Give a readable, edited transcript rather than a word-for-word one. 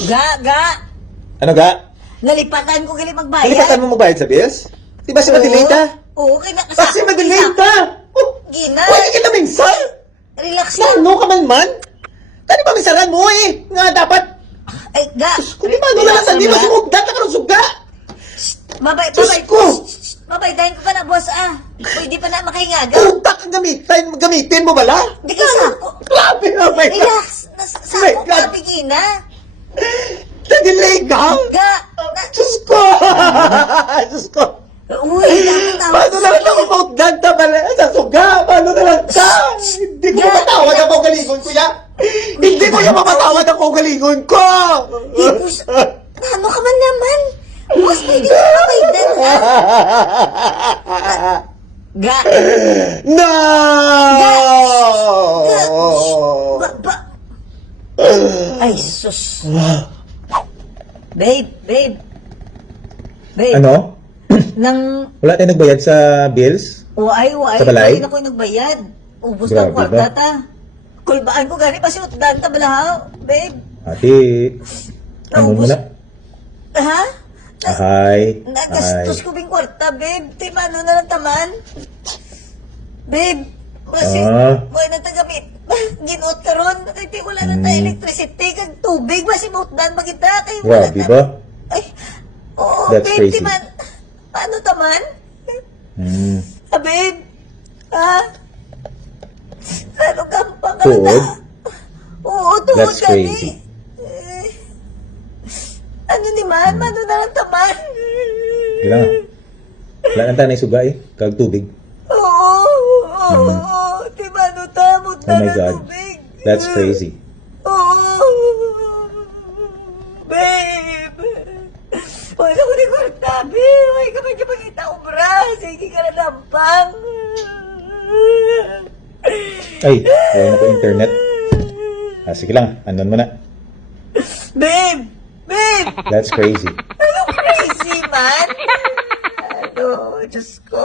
Ga. Ano ga? Nalipatan ko gali magbayad. Nalipatan mo magbayad sa bills? Di ba si Madelita? Oo, kaya Ah, si Madelita! Oh, Gina. pwede kita minsan! Relax lang. Ano ka man? Tani ba minsaran mo eh? Nga dapat, Ay, ga. kung di ba ano lang, hindi mo si Mugdan na karong suga! Babay. Diyos ko! Babay, dahil ko pa na, boss, ah. Pwede pa na makahingaga. Puta ka gamitin mo bala? Di ka sako. Grabe na, my God! Relax. Sako My God. ka, Gina. Nag-delay ka? Ga. Diyos ko! Diyos ko! Uy, dapat Paano na lang ako Mugdan ta bala sa suga? Paano na lang ka? Hindi ko mapatawad ang kaugalingon ko ya! Hindi ko yung mapatawad ang kaugalingon ko! Boss, ano ka man naman? Boss, pwede ka babay din, ha? Ga. No! Ba. Ay, sus. Babe. Ano? Nang, Wala tayong nagbayad sa bills? uay, Sa balay? Hindi na ko nagbayad. Ubus Grabe ng kwarta ba? ta. Kulbaan ko gani pa si Utdan ta balahaw, babe. Ate, ano mo Naubos. na? Ha? Ahay. Nagastos ko bing kwarta, babe. Di ano na lang taman? Babe, kasi, buhay na tagamit. Ginuot ka ron. Hindi wala na tayo electricity. Kag tubig ba si Utdan ba kita? Kaya wala Grabe na- ba? Ay, oo, That's babe, crazy. timan. Paano taman? Hmm. Ah, babe? Ha? Ano kampang ka Tuod? na? Oo, tuod That's kami. crazy. Ano ni man? Paano na lang taman? Wala. Wala nang tanay suga eh. Kag tubig. Oo. Di ba ano tamot Oh na my ng God. tubig? That's crazy. Oo. Babe. Wala ko ni Cortabi. Huwag ka medyo pagkita ubra. Sige ka na lampang. Ay, wala na po internet. Ah, sige lang. Andun mo na. Babe! That's crazy. Ano crazy man? Ano, Diyos ko.